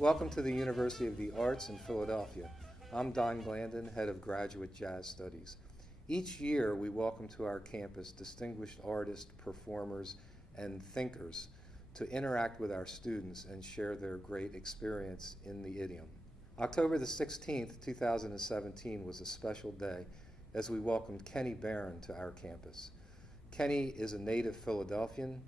Welcome to the University of the Arts in Philadelphia. I'm Don Glandon, Head of Graduate Jazz Studies. Each year we welcome to our campus distinguished artists, performers, and thinkers to interact with our students and share their great experience in the idiom. October the 16th, 2017 was a special day as we welcomed Kenny Barron to our campus. Kenny is a native Philadelphian.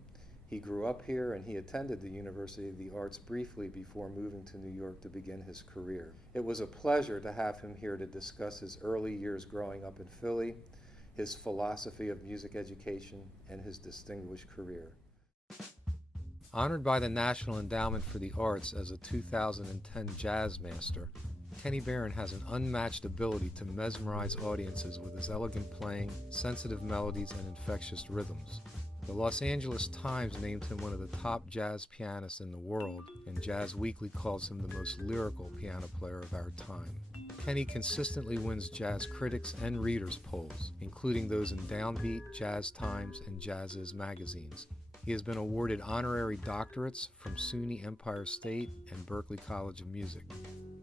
He grew up here and he attended the University of the Arts briefly before moving to New York to begin his career. It was a pleasure to have him here to discuss his early years growing up in Philly, his philosophy of music education, and his distinguished career. Honored by the National Endowment for the Arts as a 2010 Jazz Master, Kenny Barron has an unmatched ability to mesmerize audiences with his elegant playing, sensitive melodies, and infectious rhythms. The Los Angeles Times named him one of the top jazz pianists in the world, and Jazz Weekly calls him the most lyrical piano player of our time. Kenny consistently wins jazz critics and readers polls, including those in Downbeat, Jazz Times, and Jazz's magazines. He has been awarded honorary doctorates from SUNY Empire State and Berklee College of Music.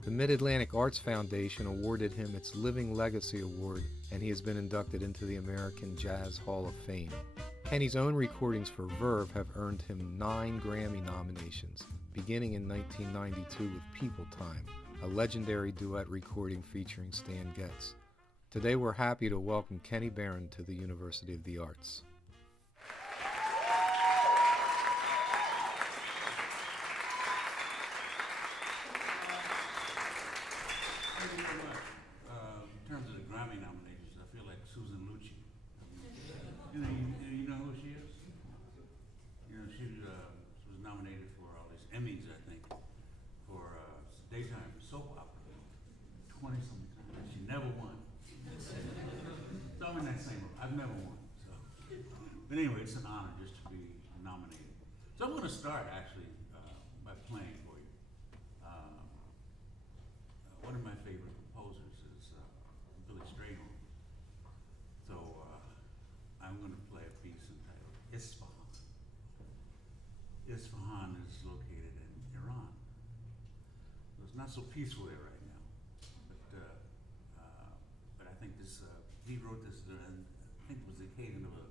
The Mid-Atlantic Arts Foundation awarded him its Living Legacy Award, and he has been inducted into the American Jazz Hall of Fame. Kenny's own recordings for Verve have earned him 9 Grammy nominations, beginning in 1992 with People Time, a legendary duet recording featuring Stan Getz. Today we're happy to welcome Kenny Barron to the University of the Arts. Thank you very much. In terms of the Grammy nominations, I feel like Susan Lucci. You know who she is? You know, she was nominated for all these Emmys, I think, for daytime soap opera, 20-something times. She never won. So I'm in that same room. I've never won. So, but anyway, it's an honor just to be nominated. So I'm going to start actually by playing for you. One of my favorite composers is Billie Holiday. So I'm going to play a piece entitled Isfahan. Isfahan is located in Iran. So it's not so peaceful there right now, but I think this he wrote this. I think it was the occasion of a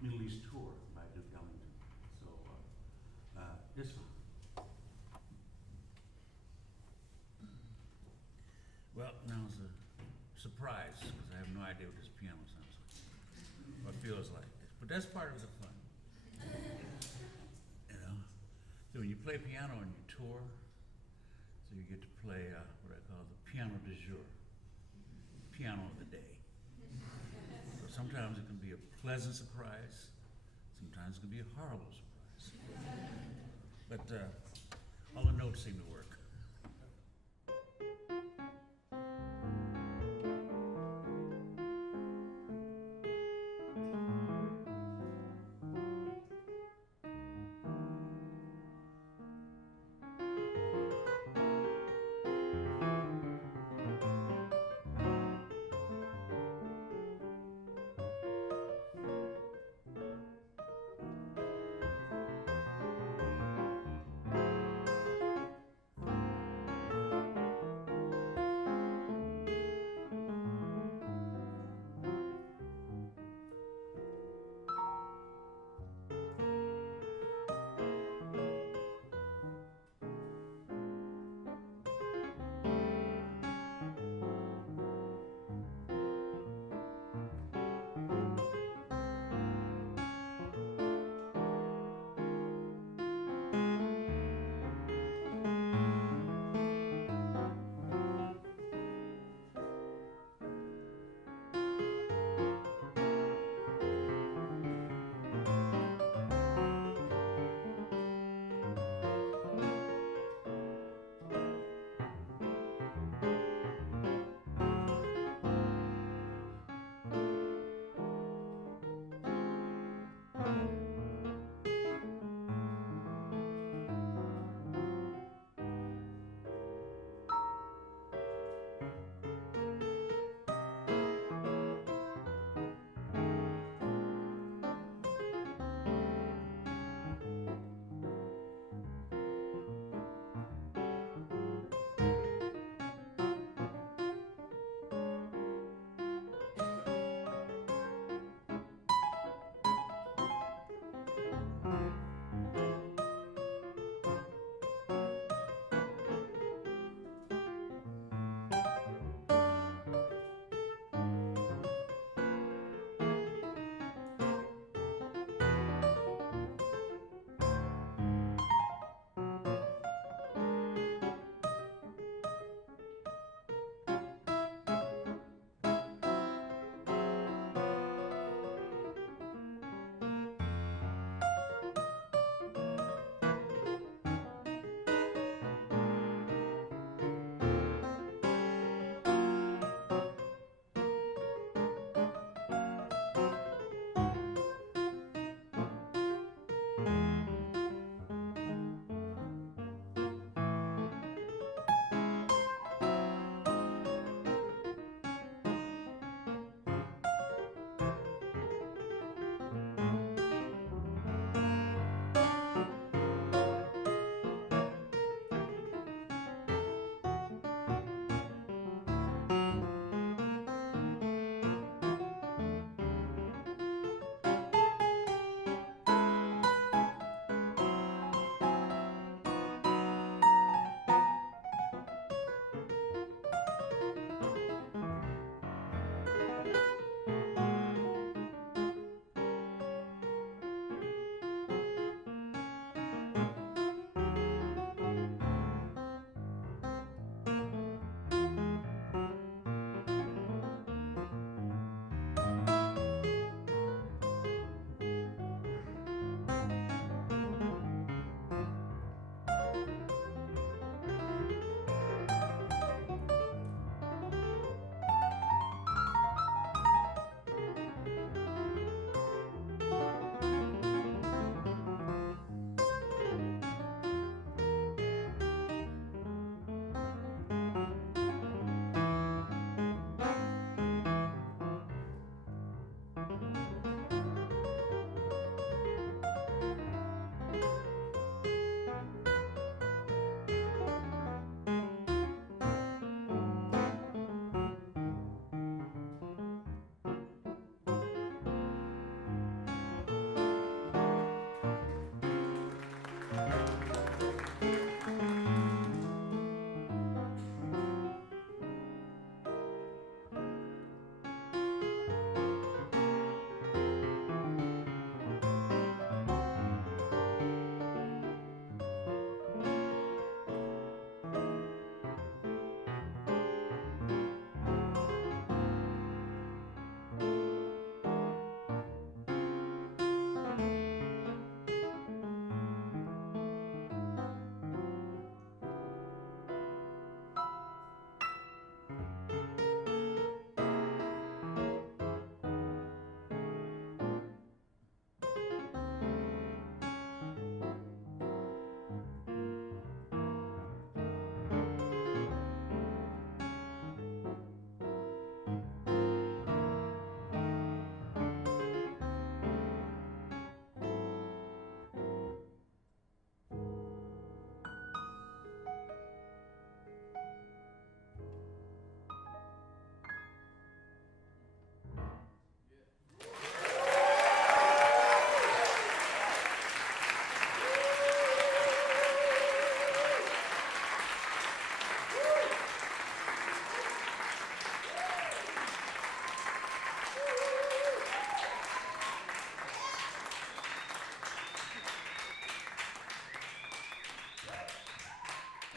Middle East tour by Duke Ellington. So Isfahan. Well, now it's a surprise because I have no idea what this piano sounds like or feels like. But that's part of the fun. You know? So when you play piano on your tour, so you get to play what I call the piano du jour, piano of the day. So sometimes it can be a pleasant surprise, sometimes it can be a horrible surprise. But all the notes seem to work.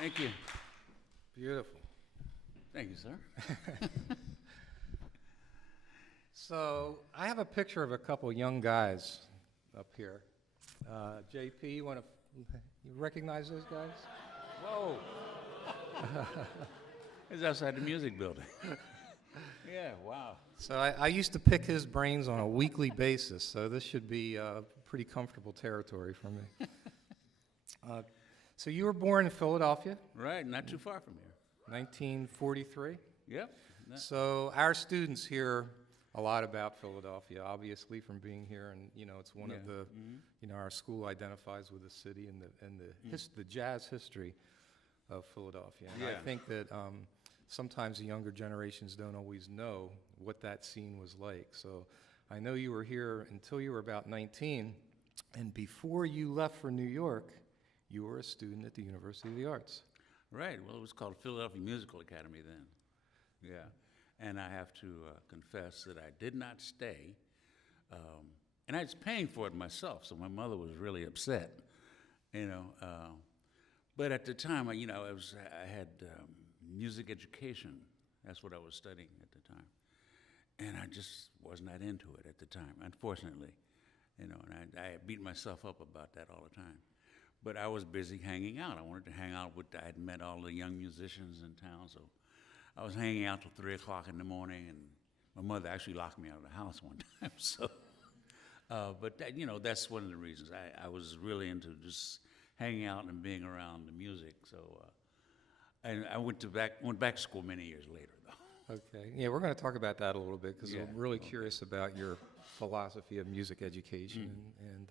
Thank you. Beautiful. Thank you, sir. So I have a picture of a couple young guys up here. JP, you recognize those guys? Whoa. It's outside the music building. Yeah, wow. So I used to pick his brains on a weekly basis, so this should be pretty comfortable territory for me. So you were born in Philadelphia, Right, not too far from here. 1943. Yep. So our students hear a lot about Philadelphia, obviously, from being here, and it's one of the, our school identifies with the city and the jazz history of Philadelphia. And I think that sometimes the younger generations don't always know what that scene was like. So I know you were here until you were about 19, and before you left for New York, you were a student at the University of the Arts. Right, well, it was called Philadelphia Musical Academy then. Yeah, and I have to confess that I did not stay, and I was paying for it myself, so my mother was really upset, But at the time, I had music education. That's what I was studying at the time, and I just was not into it at the time, unfortunately, and I beat myself up about that all the time. But I was busy hanging out. I wanted to hang out with, I had met all the young musicians in town, so I was hanging out till 3 o'clock in the morning, and my mother actually locked me out of the house one time, so. But that, that's one of the reasons. I was really into just hanging out and being around the music, so. And I went back to school many years later, though. Okay, yeah, we're going to talk about that a little bit, because I'm really curious about your philosophy of music education and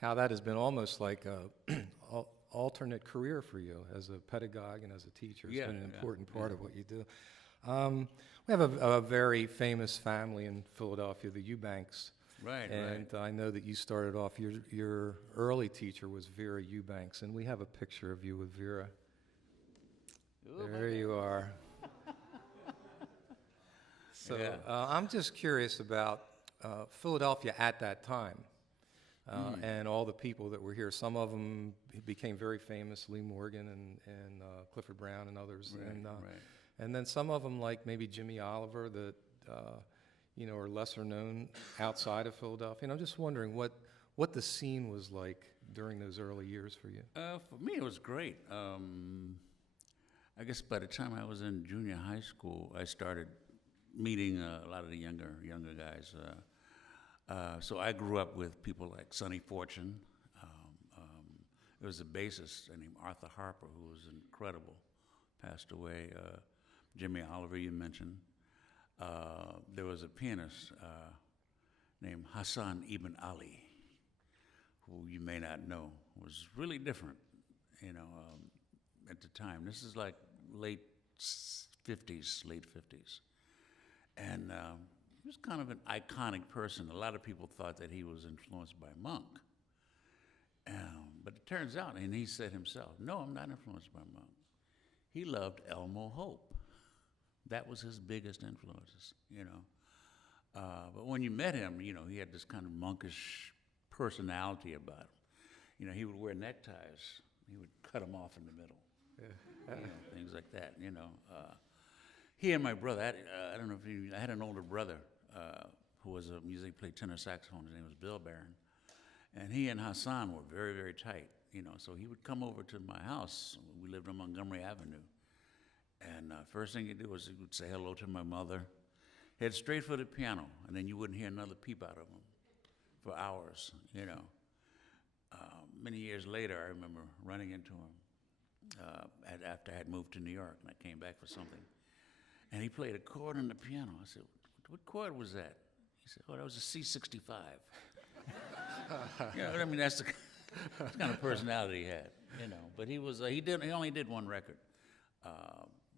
how that has been almost like an alternate career for you as a pedagogue and as a teacher. It's been an important part of what you do. We have a very famous family in Philadelphia, the Eubanks. Right, and I know that you started off, your early teacher was Vera Eubanks, and we have a picture of you with Vera. Ooh, there you are. So I'm just curious about Philadelphia at that time. And all the people that were here. Some of them became very famous, Lee Morgan and Clifford Brown and others. And then some of them, like maybe Jimmy Oliver, that are lesser known outside of Philadelphia. And I'm just wondering what the scene was like during those early years for you. For me, it was great. I guess by the time I was in junior high school, I started meeting a lot of the younger guys. So I grew up with people like Sonny Fortune. There was a bassist named Arthur Harper who was incredible, passed away. Jimmy Oliver, you mentioned. There was a pianist named Hassan Eben Ali, who you may not know, was really different, at the time. This is like late 50s. And he was kind of an iconic person. A lot of people thought that he was influenced by Monk. But it turns out, and he said himself, no, I'm not influenced by Monk. He loved Elmo Hope. That was his biggest influences, But when you met him, he had this kind of monkish personality about him. He would wear neckties. He would cut them off in the middle, things like that, He and my brother, I don't know if I had an older brother who was a music, played tenor saxophone. His name was Bill Barron. And he and Hassan were very, very tight, So he would come over to my house. We lived on Montgomery Avenue. And first thing he'd do was he would say hello to my mother, head straight for the piano, and then you wouldn't hear another peep out of him for hours, Many years later, I remember running into him after I had moved to New York, and I came back for something. And he played a chord on the piano. I said, what chord was that? He said, oh, that was a C65. That's the kind of personality he had, But he was, he only did one record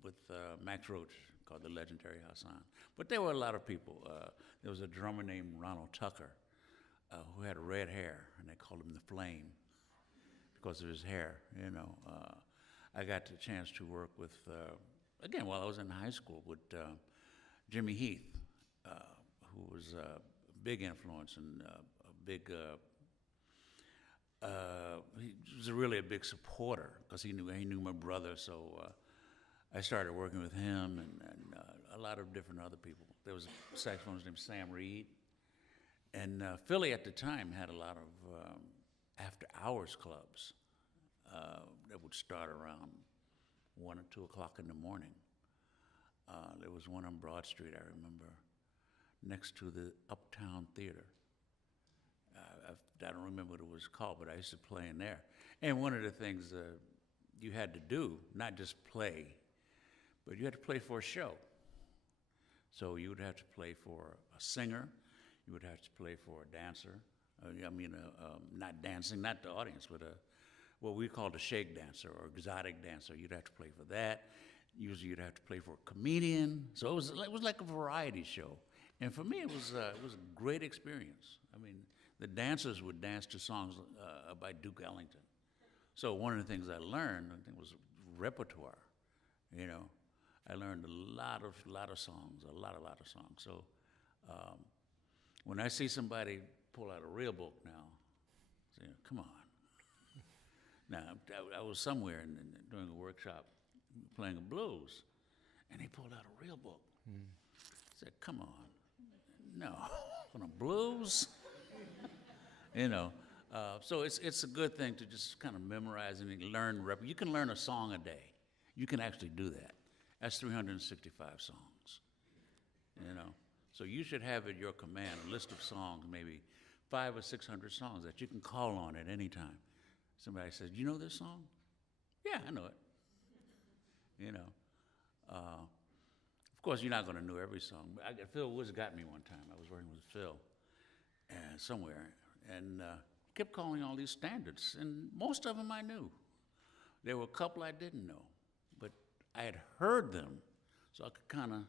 with Max Roach called The Legendary Hassan. But there were a lot of people. There was a drummer named Ronald Tucker who had red hair, and they called him the Flame because of his hair, I got the chance to work with, again, while I was in high school, with Jimmy Heath, who was a big influence and a big he was really a big supporter because he knew my brother. So I started working with him and a lot of different other people. There was a saxophonist named Sam Reed, and Philly at the time had a lot of after-hours clubs that would start around 1 or 2 o'clock in the morning. There was one on Broad Street, I remember, next to the Uptown Theater. I don't remember what it was called, but I used to play in there. And one of the things you had to do, not just play, but you had to play for a show. So you would have to play for a singer, you would have to play for a dancer. Not dancing, not the audience, but what we called a shake dancer or exotic dancer. You'd have to play for that. Usually you'd have to play for a comedian. So it was like a variety show. And for me, it was a great experience. I mean, the dancers would dance to songs by Duke Ellington. So one of the things I learned, I think, was repertoire. You know, I learned a lot of songs, a lot of songs. So when I see somebody pull out a real book now, I say, come on. Now, I was somewhere doing a workshop playing a blues, and he pulled out a real book. I said, come on. No, on a blues? You know, so it's a good thing to just kind of memorize and learn. You can learn a song a day. You can actually do that. That's 365 songs, you know. So you should have at your command a list of songs, maybe 500 or 600 songs that you can call on at any time. Somebody says, "You know this song?" "Yeah, I know it." You know. Of course, you're not going to know every song. Phil Woods got me one time. I was working with Phil somewhere, and kept calling all these standards, and most of them I knew. There were a couple I didn't know, but I had heard them, so I could kind of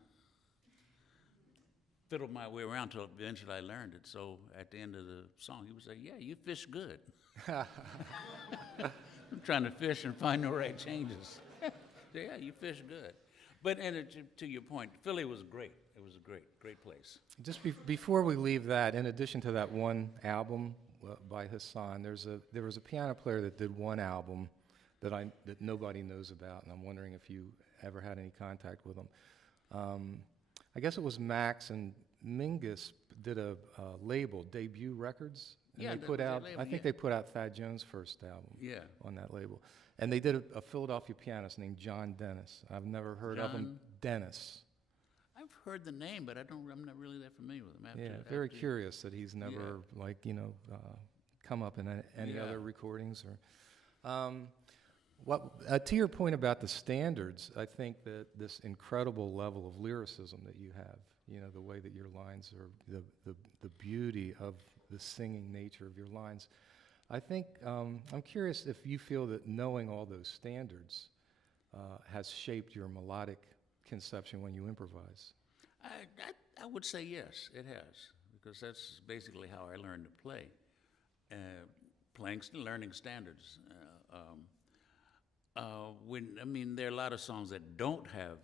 fiddle my way around until eventually I learned it. So at the end of the song, he would say, "Yeah, you fish good." I'm trying to fish and find the right changes. Yeah, you fish good. But to your point, Philly was great. It was a great place. Just before we leave that, in addition to that one album by Hassan, there was a piano player that did one album that nobody knows about, and I'm wondering if you ever had any contact with him. I guess it was Max and Mingus did a label, Debut Records. And Yeah, they put out. label, I think they put out Thad Jones' first album. Yeah. On that label, and they did a Philadelphia pianist named John Dennis. I've never heard of him. Dennis. I've heard the name, but I'm not really that familiar with him. Very curious that he's never come up in any other recordings or. To your point about the standards, I think that this incredible level of lyricism that you have, the way that your lines are, the beauty of the singing nature of your lines, I think, I'm curious if you feel that knowing all those standards has shaped your melodic conception when you improvise. I would say yes, it has, because that's basically how I learned to play, learning standards. There are a lot of songs that don't have,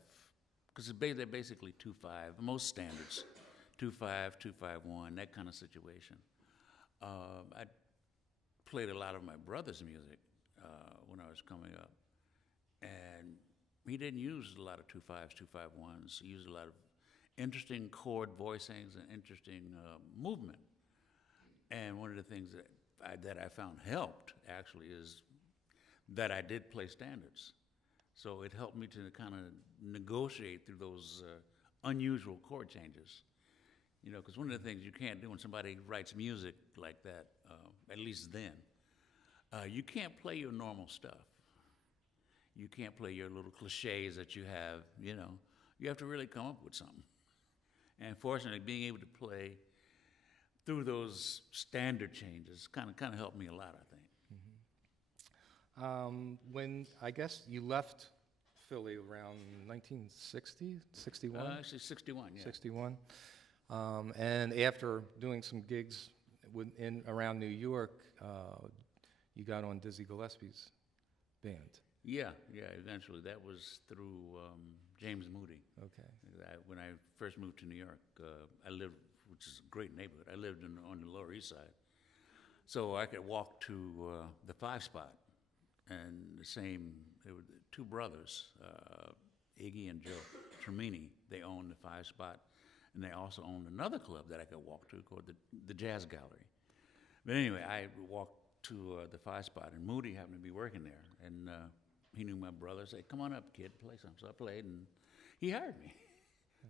because they're basically 2/5, most standards, 2/5, 2/5/1, that kind of situation. I played a lot of my brother's music when I was coming up, and he didn't use a lot of 2/5s, 2/5/1s. He used a lot of interesting chord voicings and interesting movement. And one of the things that I found helped, actually, is that I did play standards. So it helped me to kind of negotiate through those unusual chord changes. Because one of the things you can't do when somebody writes music like that, at least then, you can't play your normal stuff. You can't play your little cliches that you have, You have to really come up with something. And fortunately, being able to play through those standard changes kind of helped me a lot, I think. When I guess you left Philly around 1960, 61? Actually, 61, yeah. 61. And after doing some gigs around New York, you got on Dizzy Gillespie's band. Yeah, eventually. That was through James Moody. Okay. When I first moved to New York, I lived, which is a great neighborhood, I lived on the Lower East Side. So I could walk to the 5 spot, and it were two brothers, Iggy and Joe Termini. They owned the 5 spot, and they also owned another club that I could walk to called the Jazz Gallery. But anyway, I walked to the 5 spot, and Moody happened to be working there, and he knew my brother. Said, "Come on up, kid, play something." So I played, and he hired me.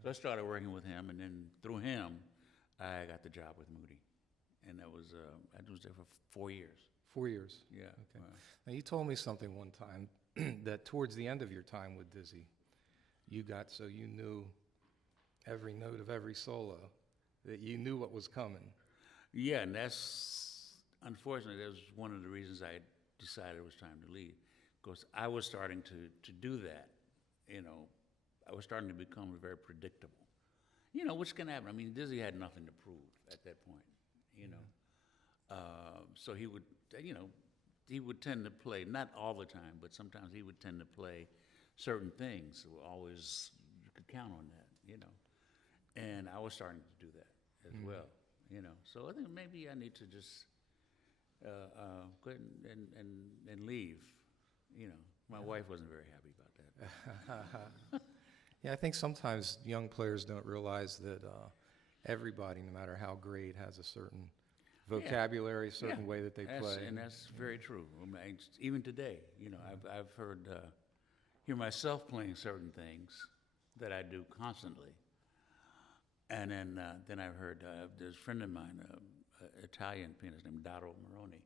So I started working with him, and then through him, I got the job with Moody, and I was there for 4 years. 4 years. Yeah. Okay. Now you told me something one time that towards the end of your time with Dizzy, you got so you knew every note of every solo, that you knew what was coming. Yeah, and that's unfortunately that was one of the reasons I decided it was time to leave, because I was starting to do that. You know, I was starting to become very predictable. You know, what's going to happen? I mean, Dizzy had nothing to prove at that point. You know, so he would, he would tend to play, not all the time, but sometimes he would tend to play certain things. So always, you could count on that. You know, and I was starting to do that as well. You know, so I think maybe I need to just go ahead and leave. You know, my wife wasn't very happy about that. Yeah, I think sometimes young players don't realize that everybody, no matter how great, has a certain vocabulary, a certain way that they play. And that's very true. I mean, even today, you know, I've hear myself playing certain things that I do constantly. And then I've heard there's a friend of mine, an Italian pianist named Daro Moroni.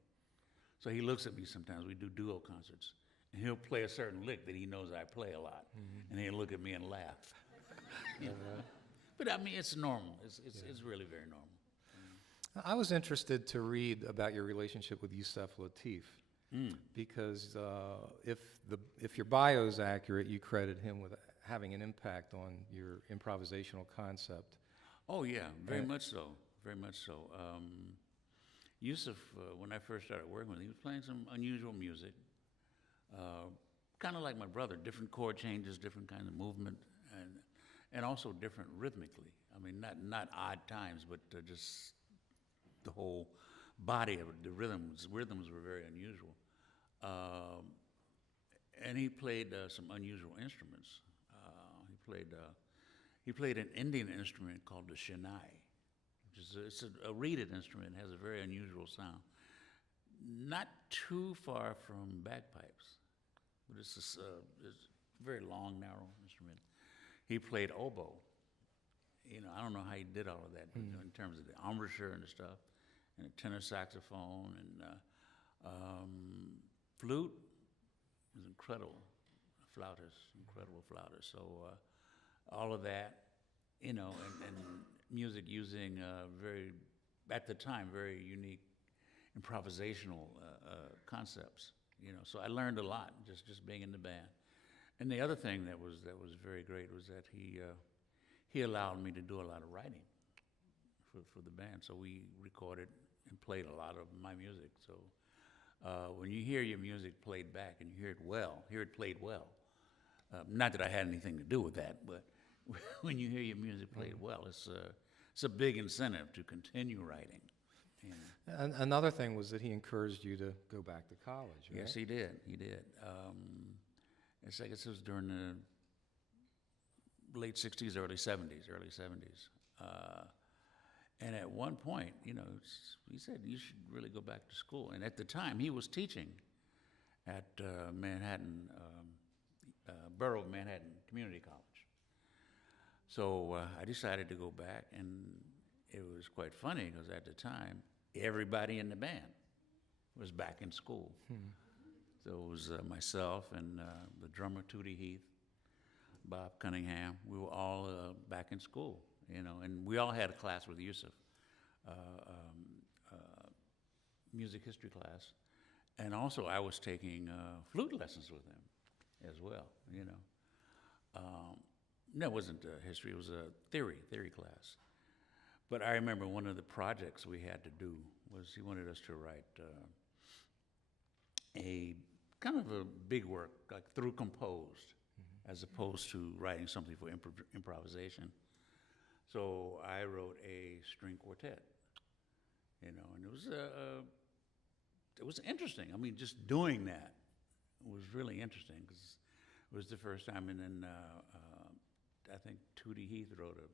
So he looks at me sometimes. We do duo concerts, and he'll play a certain lick that he knows I play a lot, and he'll look at me and laugh. But I mean, it's normal. It's really very normal. I was interested to read about your relationship with Yusef Lateef, because if your bio is accurate, you credit him with having an impact on your improvisational concept. Oh yeah, very much so, very much so. Yusef, when I first started working with him, he was playing some unusual music, kind of like my brother, different chord changes, different kinds of movement, and also different rhythmically. I mean, not odd times, but just the whole body of it, the rhythms were very unusual. And he played some unusual instruments. He played an Indian instrument called the Shehnai, which is a reeded instrument. It has a very unusual sound. Not too far from bagpipes, but it's a very long, narrow instrument. He played oboe. You know, I don't know how he did all of that in terms of the embouchure and the stuff, and a tenor saxophone and flute. Was incredible, incredible flautist. So all of that, you know, and music using at the time, very unique improvisational concepts. You know, so I learned a lot just being in the band. And the other thing that was very great was that he allowed me to do a lot of writing for the band. So we recorded and played a lot of my music. So when you hear your music played back and you hear it played well, not that I had anything to do with that, but when you hear your music played well, it's a big incentive to continue writing. You know. And another thing was that he encouraged you to go back to college, right? Yes, he did. I guess it was during the late 60s, early 70s. And at one point, you know, he said, you should really go back to school. And at the time, he was teaching at Manhattan, Borough of Manhattan Community College. So I decided to go back, and it was quite funny because at the time, everybody in the band was back in school. So it was myself and the drummer, Tootie Heath, Bob Cunningham. We were all back in school, you know, and we all had a class with Yusef, music history class. And also I was taking flute lessons with him as well, you know. No, it wasn't history, it was a theory class. But I remember one of the projects we had to do was he wanted us to write a kind of a big work, like through composed, as opposed to writing something for improvisation. So I wrote a string quartet, you know, and it was it was interesting. I mean, just doing that was really interesting because it was the first time. And then I think Tootie Heath wrote a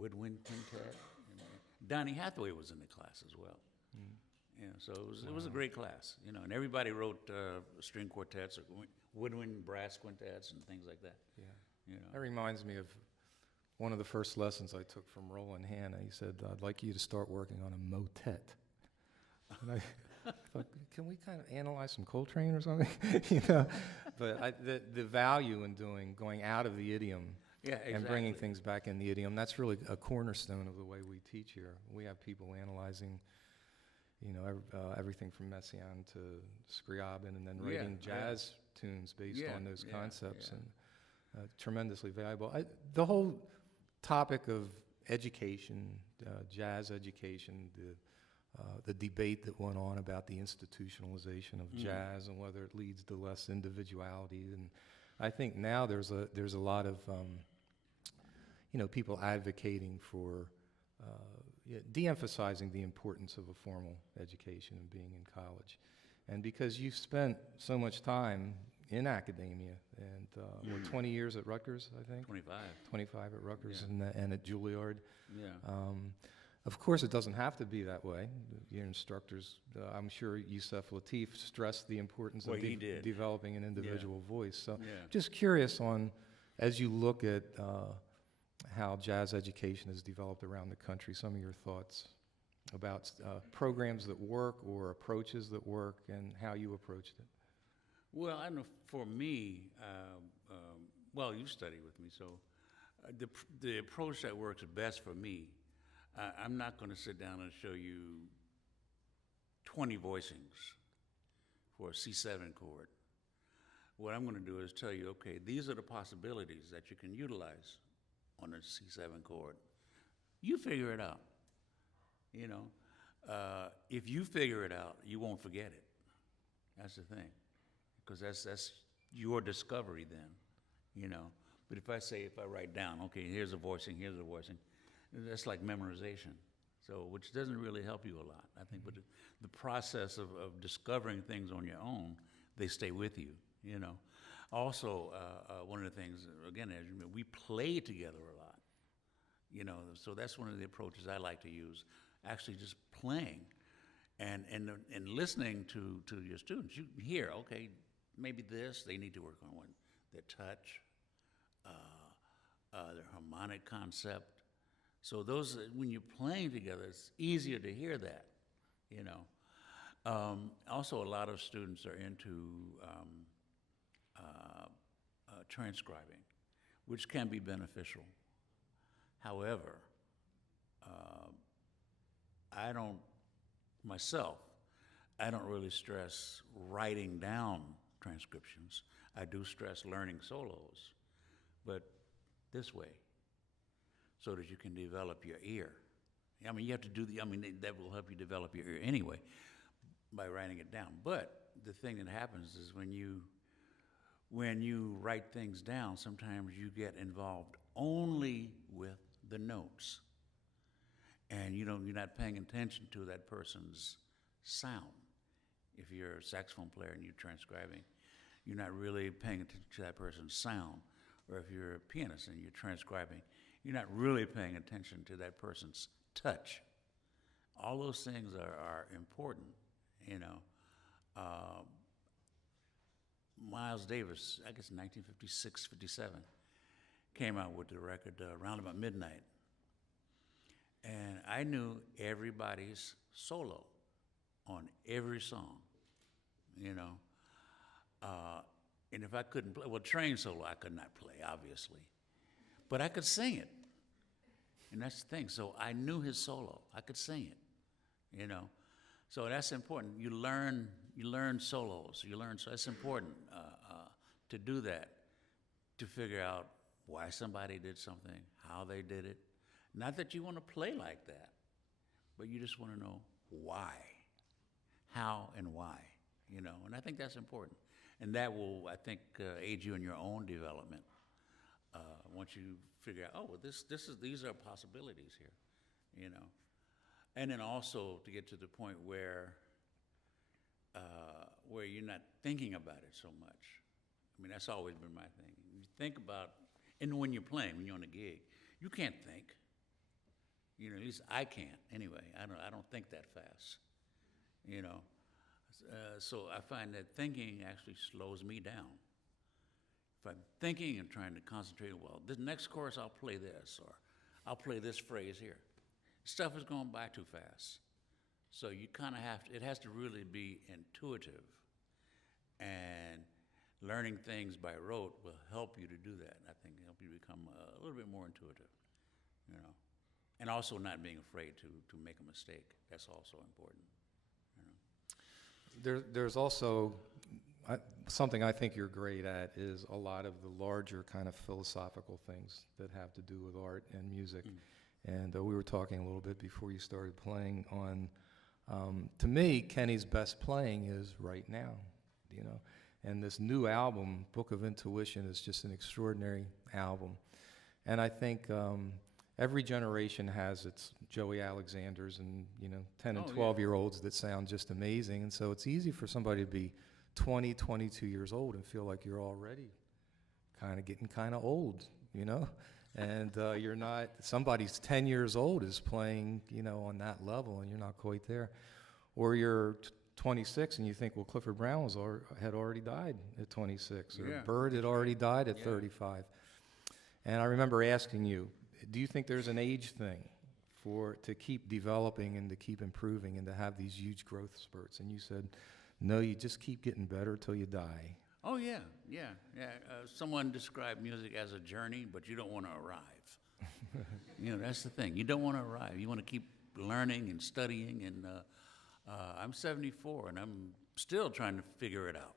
woodwind quintet. And Donny Hathaway was in the class as well. Yeah, so it was a great class, you know, and everybody wrote string quartets or woodwind brass quintets and things like that. Yeah. You know. That reminds me of one of the first lessons I took from Roland Hanna. He said, I'd like you to start working on a motet. And I thought, can we kind of analyze some Coltrane or something? You know, but the value in going out of the idiom and bringing things back in the idiom, that's really a cornerstone of the way we teach here. We have people analyzing, you know, everything from Messiaen to Scriabin, and then writing jazz tunes based on those concepts, and tremendously valuable. The whole topic of education, jazz education, the debate that went on about the institutionalization of jazz and whether it leads to less individuality, and I think now there's a lot of you know, people advocating for de-emphasizing the importance of a formal education and being in college. And because you've spent so much time in academia, and 20 years at Rutgers, I think? 25 at Rutgers and at Juilliard. Yeah. Of course, it doesn't have to be that way. Your instructors, I'm sure Yusef Lateef stressed the importance of developing an individual voice. So just curious on, as you look at how jazz education is developed around the country, some of your thoughts about programs that work or approaches that work and how you approached it. Well, I know for me, well, you studied with me, so the approach that works best for me, I'm not going to sit down and show you 20 voicings for a C7 chord. What I'm going to do is tell you, okay, these are the possibilities that you can utilize on a C7 chord. You figure it out. You know, if you figure it out, you won't forget it. That's the thing, because that's your discovery then. You know, but if I write down, okay, here's a voicing, that's like memorization. So, which doesn't really help you a lot, I think. But the process of discovering things on your own, they stay with you. You know. Also, one of the things, again, as you know, we play together a lot. You know, so that's one of the approaches I like to use. Actually, just playing, and listening to your students. You hear, okay, maybe this they need to work on one, their touch, their harmonic concept. So those, when you're playing together, it's easier to hear that. You know. Also, a lot of students are into transcribing, which can be beneficial. However, I don't really stress writing down transcriptions. I do stress learning solos, but this way, so that you can develop your ear. I mean, you have to do that will help you develop your ear anyway by writing it down. But the thing that happens is when you write things down, sometimes you get involved only with the notes. And you're not paying attention to that person's sound. If you're a saxophone player and you're transcribing, you're not really paying attention to that person's sound. Or if you're a pianist and you're transcribing, you're not really paying attention to that person's touch. All those things are important, you know. Miles Davis, I guess in 1956, 57, came out with the record Round About Midnight. And I knew everybody's solo on every song, you know. And if I couldn't play, well, train solo I could not play, obviously. But I could sing it. And that's the thing. So I knew his solo. I could sing it, you know. So that's important. You learn solos. So it's important to do that, to figure out why somebody did something, how they did it. Not that you want to play like that, but you just want to know why, how and why, you know. And I think that's important. And that will, I think, aid you in your own development. Once you figure out, oh, well, these are possibilities here, you know. And then also to get to the point where where you're not thinking about it so much. I mean, that's always been my thing. You think about, and when you're playing, when you're on a gig, you can't think. You know, at least I can't. Anyway, I don't think that fast. You know, so I find that thinking actually slows me down. If I'm thinking and trying to concentrate, well, this next chorus I'll play this, or I'll play this phrase here. Stuff is going by too fast. So you kind of have to, it has to really be intuitive. And learning things by rote will help you to do that. I think help you become a little bit more intuitive, you know. And also not being afraid to make a mistake. That's also important, you know. There's also something I think you're great at is a lot of the larger kind of philosophical things that have to do with art and music. And we were talking a little bit before you started playing on, to me, Kenny's best playing is right now, you know. And this new album, Book of Intuition, is just an extraordinary album. And I think every generation has its Joey Alexanders and, you know, 10 and 12-year-olds that sound just amazing. And so it's easy for somebody to be 20, 22 years old and feel like you're already kind of getting kind of old, you know? And you're not, somebody's 10 years old is playing, you know, on that level, and you're not quite there. Or you're 26 and you think, well, Clifford Brown had already died at 26, or Bird had already died at 35. And I remember asking you, do you think there's an age thing to keep developing and to keep improving and to have these huge growth spurts? And you said, no, you just keep getting better till you die. Oh, yeah. Someone described music as a journey, but you don't want to arrive. You know, that's the thing. You don't want to arrive. You want to keep learning and studying. And I'm 74, and I'm still trying to figure it out.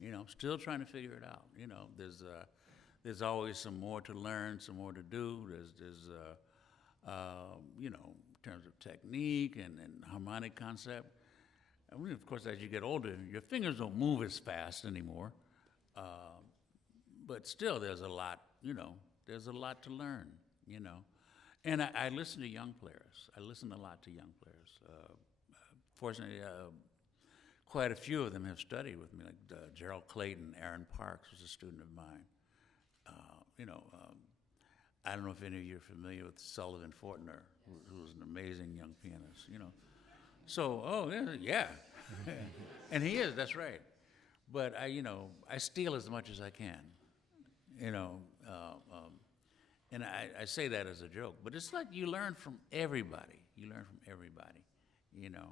You know, still trying to figure it out. You know, there's always some more to learn, some more to do. There's you know, in terms of technique and harmonic concept. I mean, of course, as you get older, your fingers don't move as fast anymore. But still, there's a lot, you know, there's a lot to learn, you know. And I listen to young players. I listen a lot to young players. Fortunately, quite a few of them have studied with me, like Gerald Clayton, Aaron Parks was a student of mine. You know, I don't know if any of you are familiar with Sullivan Fortner, who's an amazing young pianist, you know. So, yeah. And he is, that's right. But you know, I steal as much as I can, you know. And I say that as a joke, but it's like you learn from everybody. You learn from everybody, you know.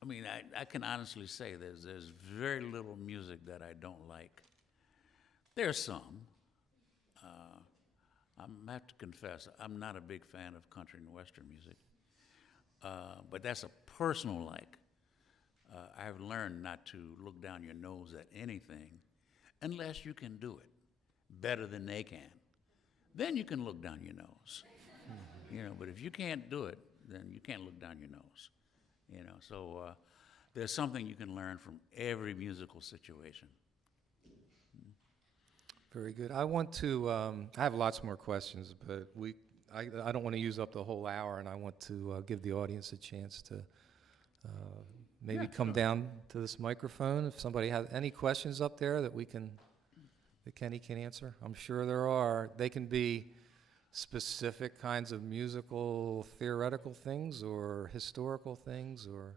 I mean, I can honestly say there's very little music that I don't like. There's some. I have to confess, I'm not a big fan of country and western music. But that's a personal like. I've learned not to look down your nose at anything unless you can do it better than they can. Then you can look down your nose. You know, but if you can't do it, then you can't look down your nose. You know, so there's something you can learn from every musical situation. Very good. I want to, I have lots more questions, but I don't want to use up the whole hour, and I want to give the audience a chance to maybe come down to this microphone. If somebody has any questions up there that Kenny can answer, I'm sure there are. They can be specific kinds of musical, theoretical things, or historical things, or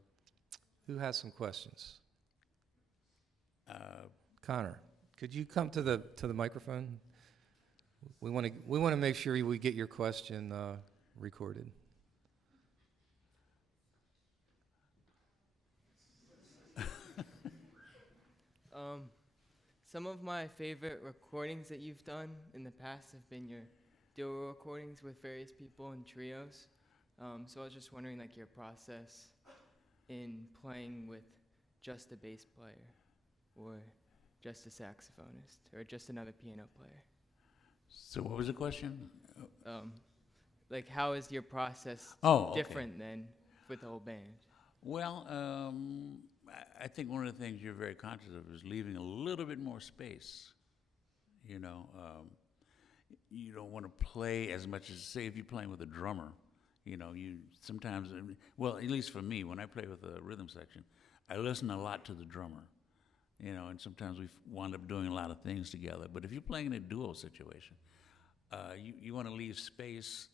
who has some questions? Connor, could you come to the microphone? We want to make sure we get your question recorded. Some of my favorite recordings that you've done in the past have been your duo recordings with various people in trios. So I was just wondering, like, your process in playing with just a bass player, or just a saxophonist, or just another piano player. So what was the question? Like, how is your process different than with the whole band? Well, I think one of the things you're very conscious of is leaving a little bit more space. You know, you don't want to play as much as, say, if you're playing with a drummer, You know, you sometimes, well, at least for me, when I play with a rhythm section, I listen a lot to the drummer. You know, and sometimes we wind up doing a lot of things together. But if you're playing in a duo situation, you want to leave space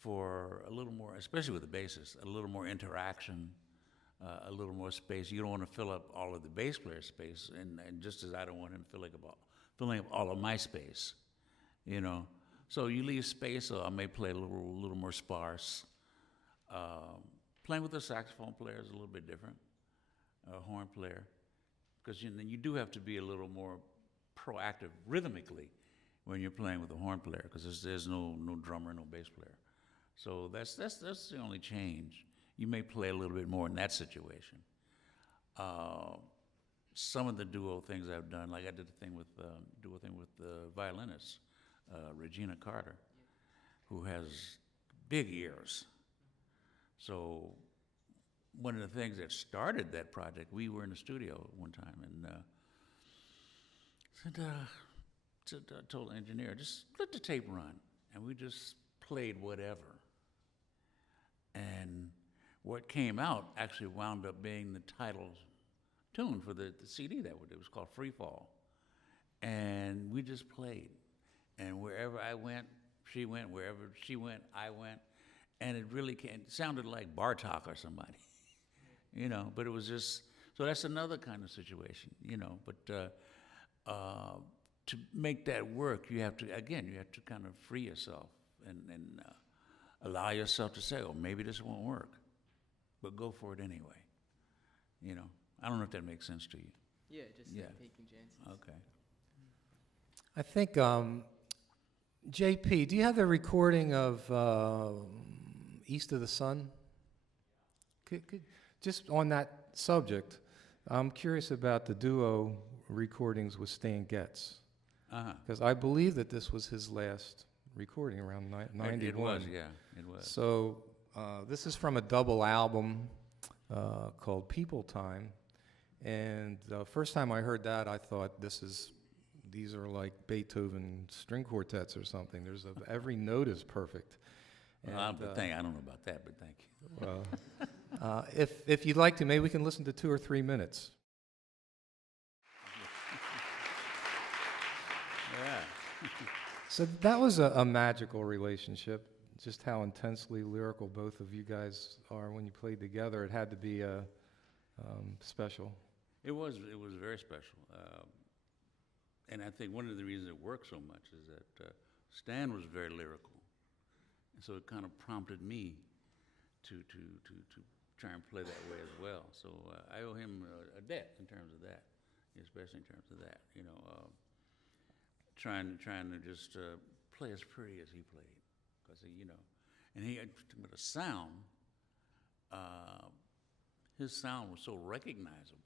for a little more, especially with the bassist, a little more interaction, a little more space. You don't want to fill up all of the bass player's space, and just as I don't want him filling up all of my space, you know. So you leave space, so I may play a little more sparse. Playing with a saxophone player is a little bit different, a horn player, because you do have to be a little more proactive rhythmically when you're playing with a horn player, because there's no drummer, no bass player. So that's the only change. You may play a little bit more in that situation. Some of the duo things I've done, like I did a duo thing with the violinist, Regina Carter, who has big ears. So one of the things that started that project, we were in the studio one time and told the engineer, just let the tape run. And we just played whatever. And what came out actually wound up being the title tune for the CD it was called Free Fall. And we just played. And wherever I went, she went. Wherever she went, I went. And it really sounded like Bartok or somebody, you know. But it was just, so that's another kind of situation, you know. But to make that work, you have to kind of free yourself and allow yourself to say, oh, maybe this won't work, but go for it anyway, you know. I don't know if that makes sense to you. Yeah, just like taking chances. Okay. I think, JP, do you have the recording of East of the Sun? Could just on that subject, I'm curious about the duo recordings with Stan Getz. Because I believe that this was his last recording around 91. It was, yeah, it was. So this is from a double album called People Time. And the first time I heard that, I thought these are like Beethoven string quartets or something. Every note is perfect. Well, I don't know about that, but thank you. Well, if you'd like to, maybe we can listen to 2 or 3 minutes. Yeah. So that was a magical relationship, just how intensely lyrical both of you guys are when you played together. It had to be special. It was very special. And I think one of the reasons it worked so much is that Stan was very lyrical. And so it kind of prompted me to try and play that way as well. So I owe him a debt in terms of that, especially in terms of that, you know, trying to just play as pretty as he played. Because, you know, and with the sound, his sound was so recognizable.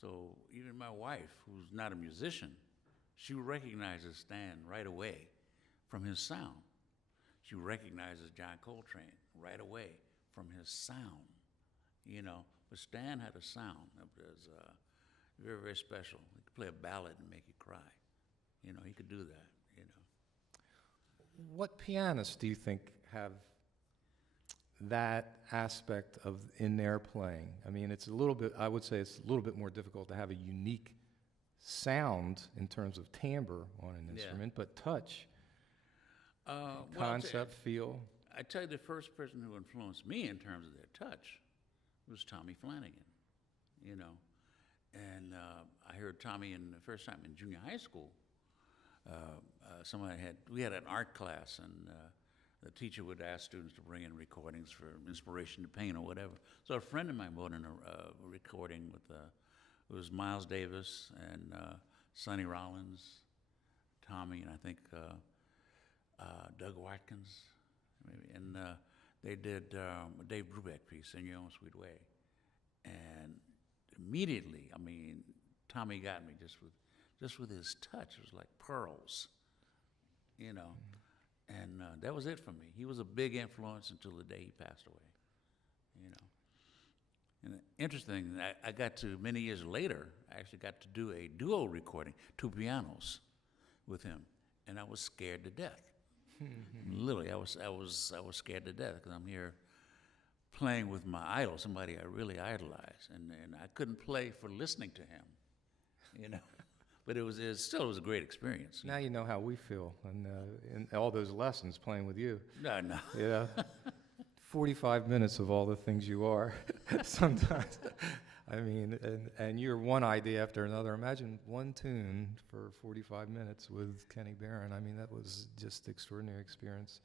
So even my wife, who's not a musician, she recognizes Stan right away from his sound. She recognizes John Coltrane right away from his sound, you know. But Stan had a sound that was very, very special. He could play a ballad and make you cry. You know, he could do that, you know. What pianists do you think have that aspect in their playing? I mean, I would say it's a little bit more difficult to have a unique sound in terms of timbre on an instrument, but touch, concept, feel. I tell you, the first person who influenced me in terms of their touch was Tommy Flanagan, you know. And I heard Tommy the first time in junior high school. We had an art class, and the teacher would ask students to bring in recordings for inspiration to paint or whatever. So a friend of mine brought in a recording with it was Miles Davis and Sonny Rollins, Tommy, and I think Doug Watkins, maybe, and they did a Dave Brubeck piece, "In Your Own Sweet Way," and immediately, I mean, Tommy got me just with his touch. It was like pearls, you know. And that was it for me. He was a big influence until the day he passed away, you know. And interesting, I got to, many years later, I actually got to do a duo recording, 2 pianos with him, and I was scared to death. Literally, I was scared to death because I'm here playing with my idol, somebody I really idolize, and I couldn't play for listening to him, you know. But it was a great experience. Now you know how we feel, and in all those lessons playing with you. No, no. Yeah. 45 minutes of all the things you are sometimes. I mean, and you're one idea after another. Imagine one tune for 45 minutes with Kenny Barron. I mean, that was just extraordinary experience.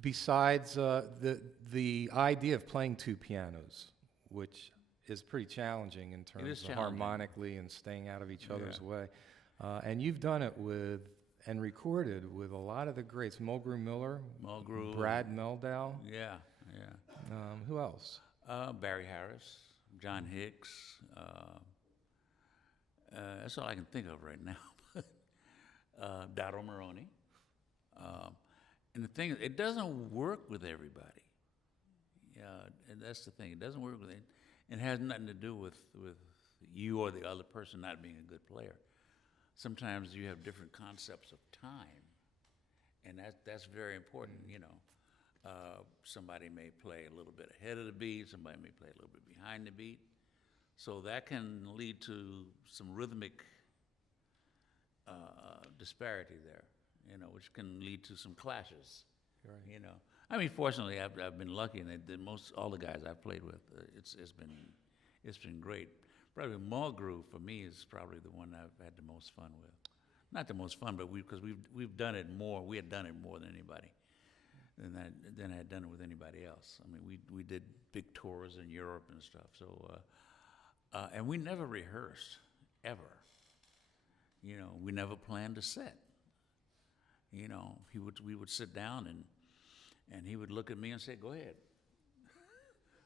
Besides the idea of playing two pianos, which is pretty challenging in terms of harmonically and staying out of each other's way, and you've done it with and recorded with a lot of the greats: Mulgrew Miller, Brad Mehldau. Yeah. Who else? Barry Harris, John Hicks. That's all I can think of right now. Dotto Maroney. And the thing is, it doesn't work with everybody. Yeah, and that's the thing. It doesn't work with it. It has nothing to do with you or the other person not being a good player. Sometimes you have different concepts of time, and that's very important, you know. Somebody may play a little bit ahead of the beat, somebody may play a little bit behind the beat. So that can lead to some rhythmic disparity there, you know, which can lead to some clashes, you know. I mean, fortunately, I've been lucky, and all the guys I've played with, it's been great. Probably Mulgrew for me is probably the one I've had the most fun with. Not the most fun, but because we've done it more. We had done it more than anybody. Than I had done it with anybody else. I mean, we did big tours in Europe and stuff. So, and we never rehearsed ever. You know, we never planned a set. You know, we would sit down and he would look at me and say, "Go ahead,"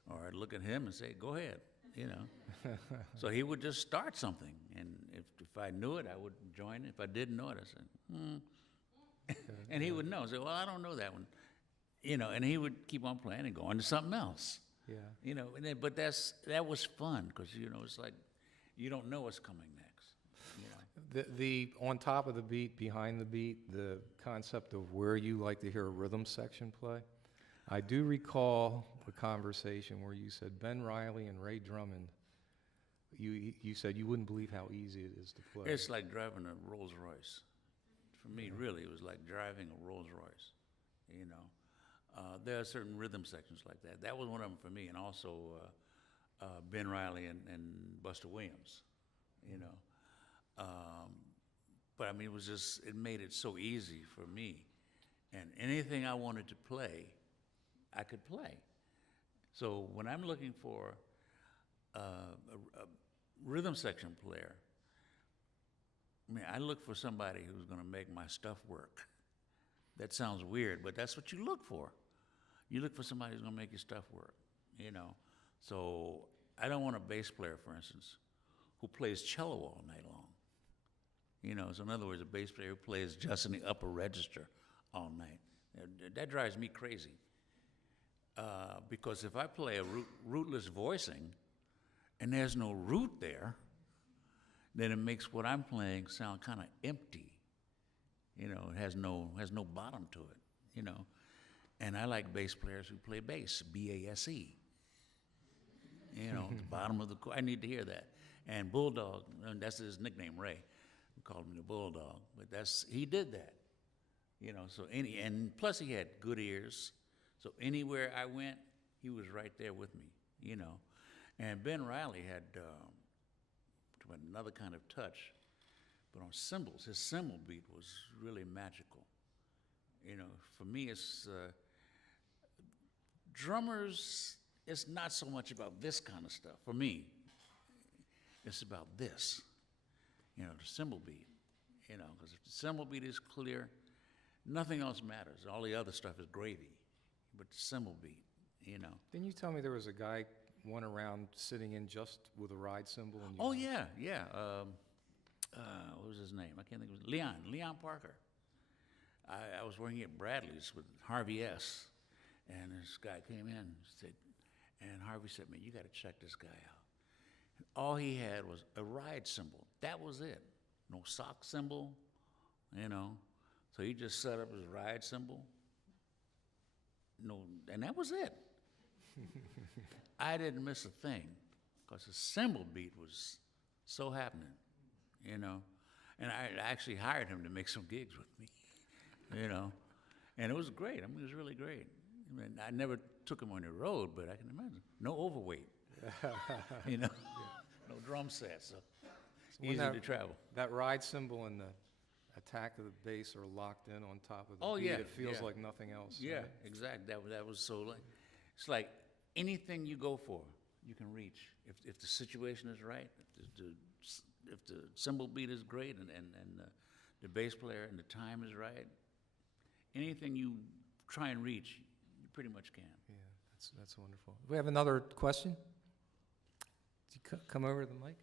or I'd look at him and say, "Go ahead." You know, so he would just start something, and if I knew it, I would join it. If I didn't know it, I said, and he would know. Say, "Well, I don't know that one." You know, and he would keep on playing and go on to something else. Yeah. You know, but that was fun because, you know, it's like you don't know what's coming next. You know? The on top of the beat, behind the beat, the concept of where you like to hear a rhythm section play. I do recall a conversation where you said Ben Riley and Ray Drummond. You said you wouldn't believe how easy it is to play. It's like driving a Rolls Royce. For me, really, it was like driving a Rolls Royce. You know. There are certain rhythm sections like that. That was one of them for me, and also Ben Riley and Buster Williams, you know. But I mean, it made it so easy for me. And anything I wanted to play, I could play. So when I'm looking for a rhythm section player, I mean, I look for somebody who's going to make my stuff work. That sounds weird, but that's what you look for. You look for somebody who's going to make your stuff work, you know. So I don't want a bass player, for instance, who plays cello all night long. You know, so in other words, a bass player who plays just in the upper register all night. That drives me crazy. Because if I play a rootless voicing and there's no root there, then it makes what I'm playing sound kind of empty. You know, it has no bottom to it, you know. And I like bass players who play bass, B-A-S-E. You know, the bottom of the chord. I need to hear that. And Bulldog, and that's his nickname, Ray. We called him the Bulldog. But he did that. You know, and plus he had good ears. So anywhere I went, he was right there with me, you know. And Ben Riley had another kind of touch. But on cymbals, his cymbal beat was really magical. You know, for me, it's drummers. It's not so much about this kind of stuff. For me, it's about this. You know, the cymbal beat. You know, because if the cymbal beat is clear, nothing else matters. All the other stuff is gravy. But the cymbal beat, you know. Didn't you tell me there was a guy went around sitting in just with a ride cymbal? And oh yeah. What was his name? I can't think of it. Leon Parker. I was working at Bradley's with Harvey S. And this guy came in and Harvey said, "Man, you got to check this guy out." And all he had was a ride cymbal. That was it. No sock cymbal, you know. So he just set up his ride cymbal. No, and that was it. I didn't miss a thing because the cymbal beat was so happening, you know. And I actually hired him to make some gigs with me, you know. And it was great. I mean, it was really great. I mean, I never took him on the road, but I can imagine. No overweight, you know. No drum set, so easy to travel. That ride cymbal and the attack of the bass are locked in on top of the beat. Yeah, It feels yeah. like nothing else. Yeah, right? exactly. That was so like, it's like anything you go for, you can reach. If the situation is right, if the cymbal beat is great and the bass player and the time is right, anything you try and reach, you pretty much can. Yeah, that's wonderful. We have another question. Could you come over to the mic?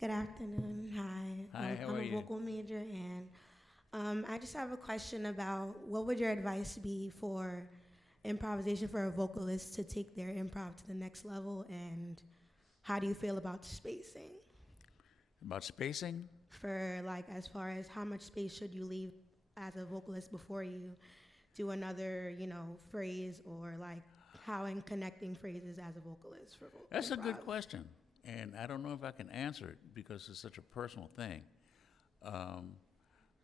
Good afternoon. Hi. Hi, how I'm are a you? vocal major, and I just have a question about what would your advice be for improvisation for a vocalist to take their improv to the next level, and how do you feel about spacing? About spacing? For like, as far as how much space should you leave as a vocalist before you do another, phrase, or like how in connecting phrases as a vocalist for vocal That's a good improv? question. And I don't know if I can answer it because it's such a personal thing.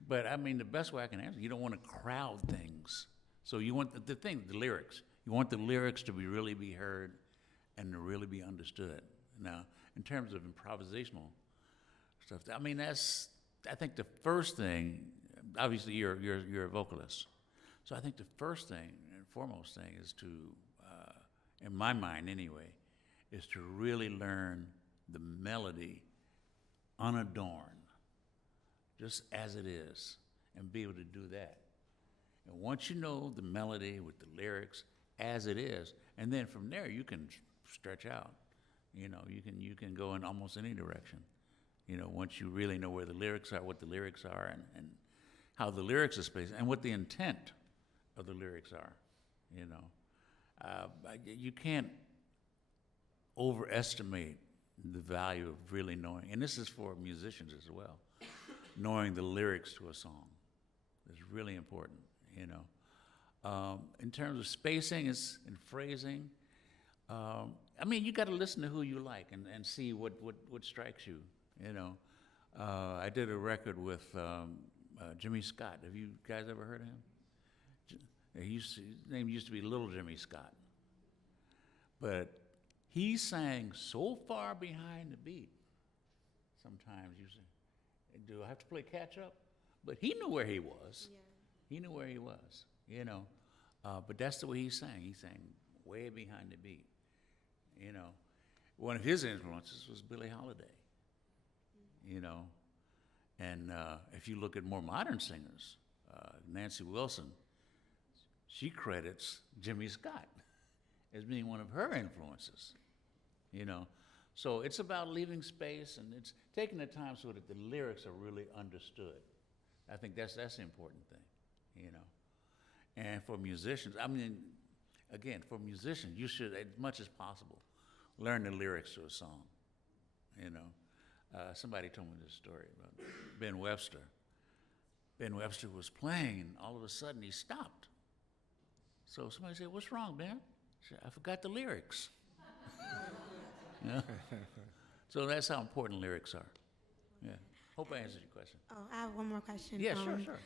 But I mean, the best way I can answer it, you don't want to crowd things. So you want the lyrics. You want the lyrics to really be heard and to really be understood. Now, in terms of improvisational stuff, I mean, I think the first thing, obviously you're a vocalist. So I think the first thing and foremost thing is to, in my mind anyway, is to really learn the melody unadorned, just as it is, and be able to do that. And once you know the melody with the lyrics as it is, and then from there you can stretch out. You can go in almost any direction. Once you really know where the lyrics are, what the lyrics are, and how the lyrics are spaced, and what the intent of the lyrics are. You can't overestimate the value of really knowing, and this is for musicians as well, knowing the lyrics to a song is really important, In terms of spacing and phrasing, I mean, you got to listen to who you like and see what strikes you, I did a record with Jimmy Scott. Have you guys ever heard of him? His name used to be Little Jimmy Scott. But he sang so far behind the beat, sometimes you say, do I have to play catch up? But he knew where he was. Yeah. He knew where he was, But that's the way he sang. He sang way behind the beat, One of his influences was Billie Holiday, And if you look at more modern singers, Nancy Wilson, she credits Jimmy Scott as being one of her influences, So it's about leaving space, and it's taking the time so that the lyrics are really understood. I think that's the important thing, And for musicians, I mean, again, for musicians, you should, as much as possible, learn the lyrics to a song, Somebody told me this story about Ben Webster. Ben Webster was playing, and all of a sudden he stopped. So somebody said, "What's wrong, Ben?" He said, "I forgot the lyrics." So that's how important lyrics are. Yeah. Hope I answered your question. Oh, I have one more question. Yeah, sure.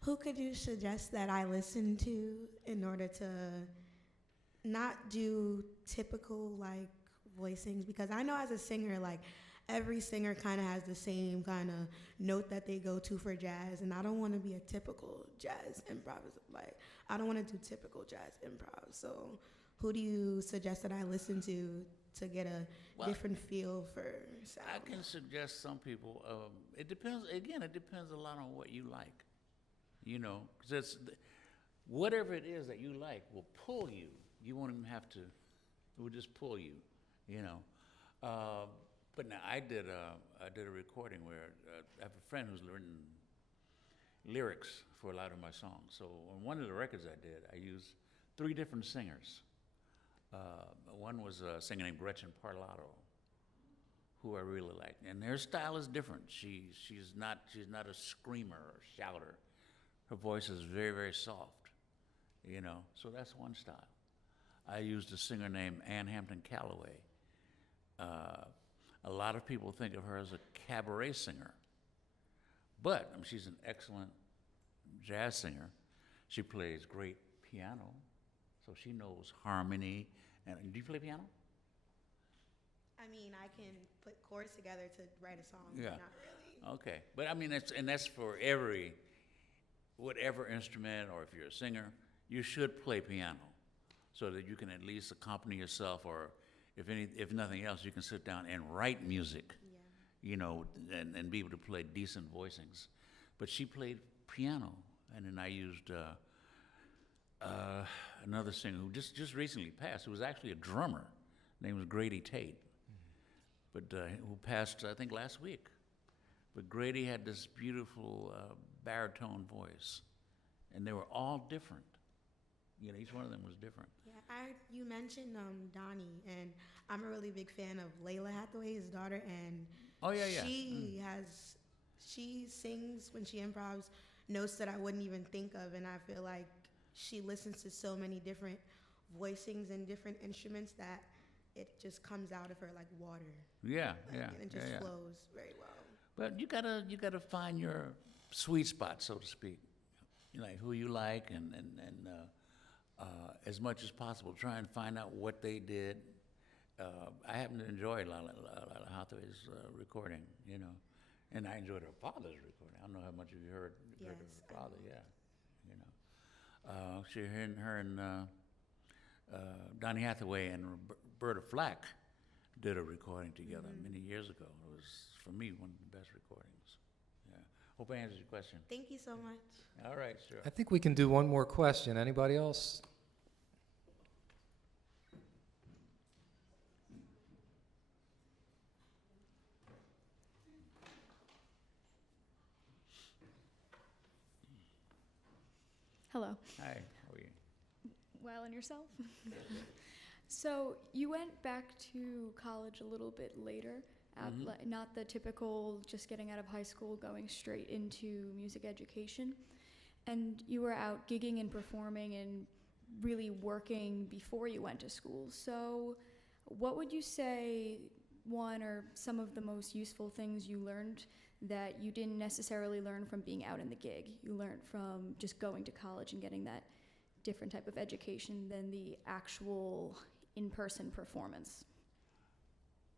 Who could you suggest that I listen to in order to not do typical like voicings? Because I know as a singer, like every singer kind of has the same kind of note that they go to for jazz, and I don't want to be a typical jazz improv. Like I don't want to do typical jazz improv. So who do you suggest that I listen to get a different feel for sound? I can suggest some people. It depends. Again, it depends a lot on what you like. Because whatever it is that you like will pull you. You won't even have to. It will just pull you. But now I did a recording where I have a friend who's written lyrics for a lot of my songs. So on one of the records I did, I used three different singers. One was a singer named Gretchen Parlato, who I really like, and their style is different. She's not a screamer or shouter. Her voice is very, very soft, you know. So that's one style. I used a singer named Ann Hampton Calloway. A lot of people think of her as a cabaret singer, but she's an excellent jazz singer. She plays great piano, so she knows harmony. And do you play piano? I mean, I can put chords together to write a song, Yeah. but not really. Okay, but I mean, that's for whatever instrument, or if you're a singer, you should play piano, so that you can at least accompany yourself, or if nothing else, you can sit down and write music, Yeah. you know, and be able to play decent voicings. But she played piano, and then I used another singer who just recently passed, who was actually a drummer. His name was Grady Tate, but who passed, I think, last week. But Grady had this beautiful baritone voice, and they were all different. You know, each one of them was different. Yeah, you mentioned Donnie, and I'm a really big fan of Layla Hathaway, his daughter, and Oh, yeah, yeah. she sings when she improvs notes that I wouldn't even think of, and I feel like she listens to so many different voicings and different instruments that it just comes out of her like water. Yeah, Like, yeah, and it yeah, just yeah. flows very well. But you gotta find your sweet spot, so to speak. You like who you like, and as much as possible, try and find out what they did. I happen to enjoy Lala Hathaway's recording, you know, and I enjoyed her father's recording. I don't know how much of you heard of Yes, her father, yeah, you know. Her and Donny Hathaway and Roberta Flack did a recording together many years ago. It was, for me, one of the best recordings. Yeah. Hope I answered your question. Thank you so much. All right, sure. I think we can do one more question. Anybody else? Hello. Hi, how are you? Well, and yourself? So you went back to college a little bit later, not the typical just getting out of high school, going straight into music education. And you were out gigging and performing and really working before you went to school. So what would you say one or some of the most useful things you learned that you didn't necessarily learn from being out in the gig? You learned from just going to college and getting that different type of education than the actual in-person performance.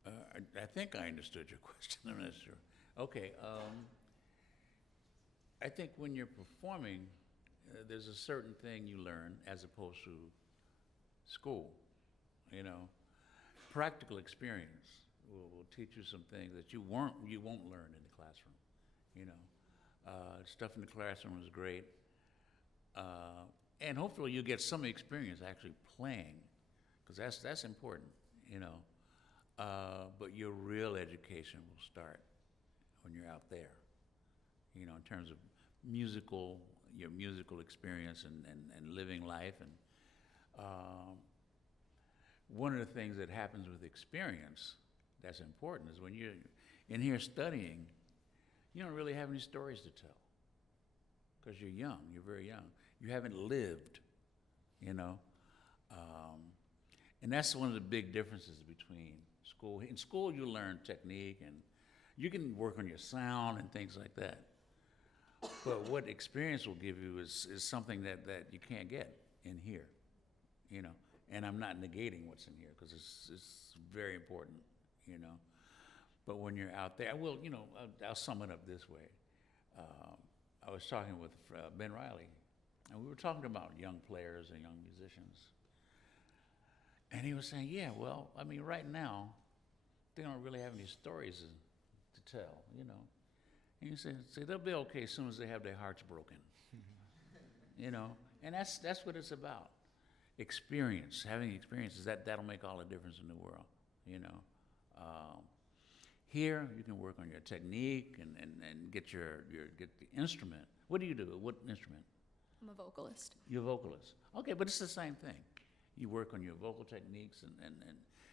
I think I understood your question. I'm not sure. Okay. I think when you're performing, there's a certain thing you learn as opposed to school. You know, practical experience will teach you some things that you won't learn in the classroom. You know, stuff in the classroom is great, and hopefully you get some experience actually playing, because that's important. You know, but your real education will start when you're out there. You know, in terms of your musical experience and living life. And one of the things that happens with experience that's important is when you're in here studying, you don't really have any stories to tell because you're young, you're very young. You haven't lived, you know. And that's one of the big differences between school. In school, you learn technique and you can work on your sound and things like that. But what experience will give you is something that you can't get in here, you know. And I'm not negating what's in here because it's very important, you know. But when you're out there, you know, I'll sum it up this way. I was talking with Ben Riley, and we were talking about young players and young musicians. And he was saying, yeah, well, I mean, right now, they don't really have any stories to tell, you know. And you say they'll be okay as soon as they have their hearts broken, you know. And that's what it's about. Experience, having experiences, that'll make all the difference in the world, you know. Here, you can work on your technique and get the instrument. What do you do? What instrument? I'm a vocalist. You're a vocalist. Okay, but it's the same thing. You work on your vocal techniques and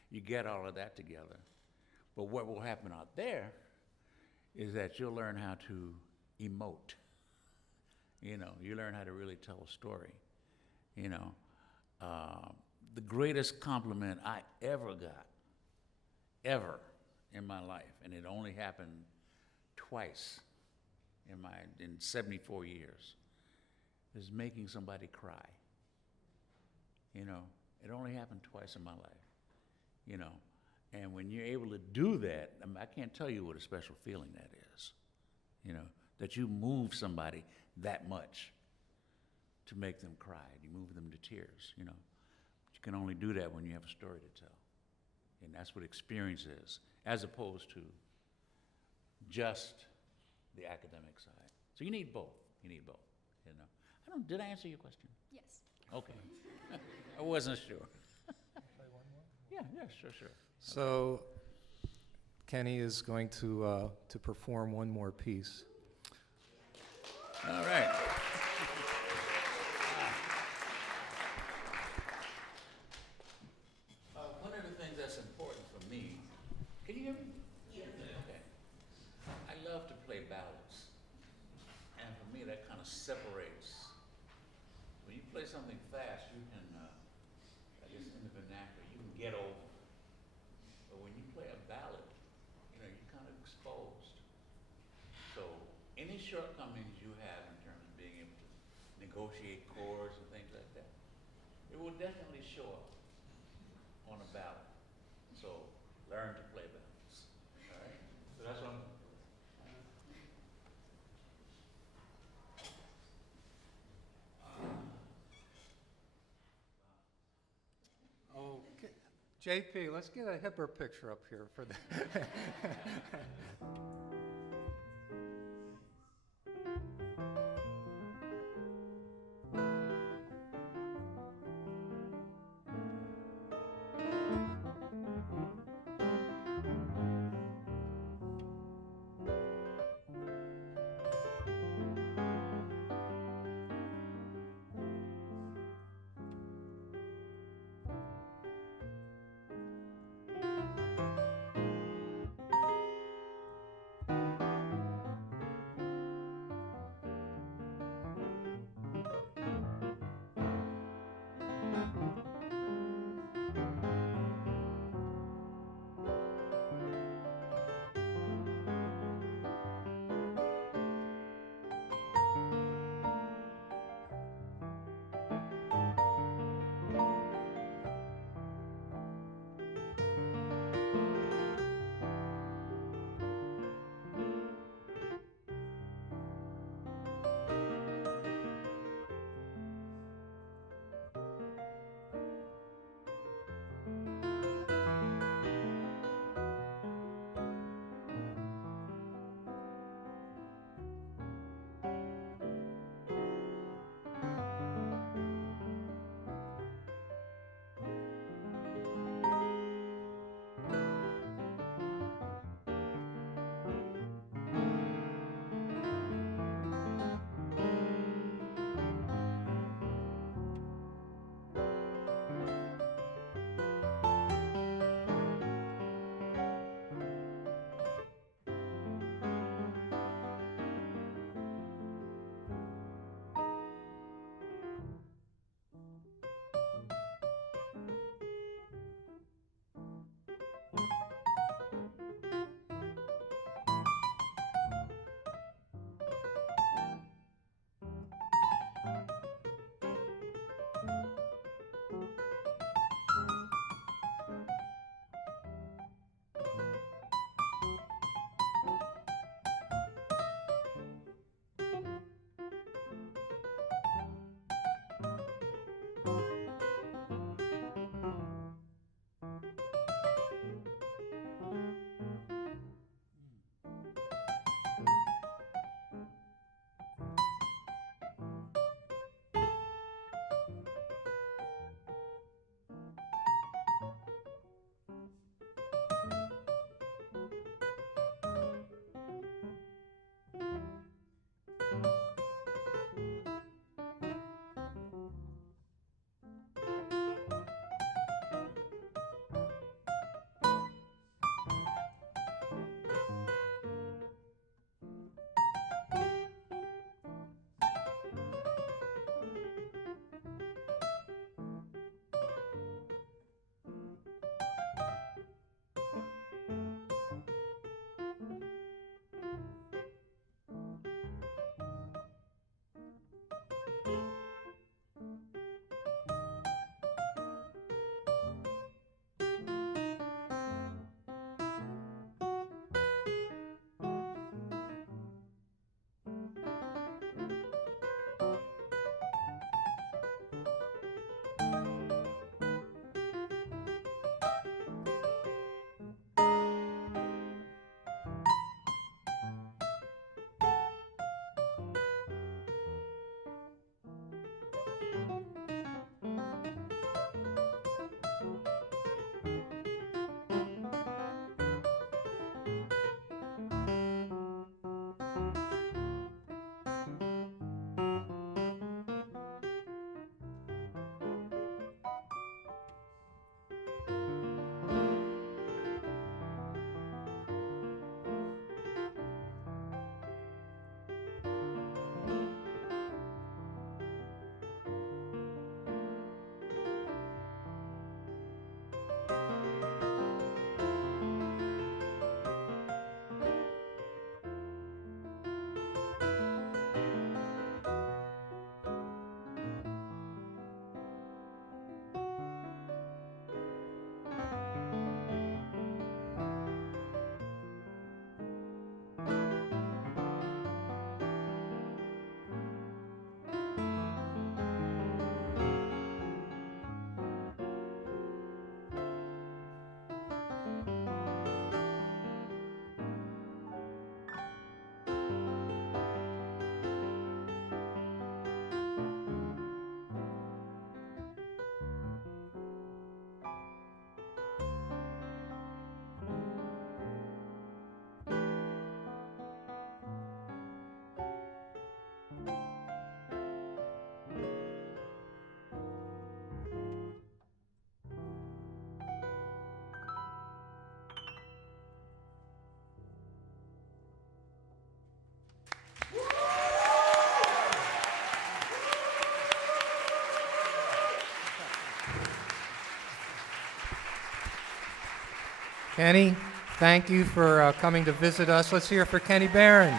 you get all of that together. But what will happen out there is that you'll learn how to emote. You know, you learn how to really tell a story. You know, the greatest compliment I ever got, ever in my life, and it only happened twice in 74 years, is making somebody cry. You know, it only happened twice in my life. You know, and when you're able to do that, I mean, I can't tell you what a special feeling that is. You know, that you move somebody that much to make them cry. You move them to tears, you know. But you can only do that when you have a story to tell. And that's what experience is, as opposed to just the academic side. So you need both. You need both, you know. Did I answer your question? Yes. Okay. I wasn't sure. Yeah, sure. So Kenny is going to perform one more piece. All right. One of the things that's important for me, can you hear me? Yeah. Okay. I love to play ballads. And for me, that kind of separates. When you play something fast, you can, I guess in the vernacular, you can get over. But when you play a ballad, you know, you're kind of exposed. So any shortcomings you have in terms of being able to negotiate chords and things like that, it will definitely show up on a ballad. So learn to play ballads. All right? So that's what I'm. Okay. JP, let's get a hipper picture up here for that. Kenny, thank you for coming to visit us. Let's hear it for Kenny Barron.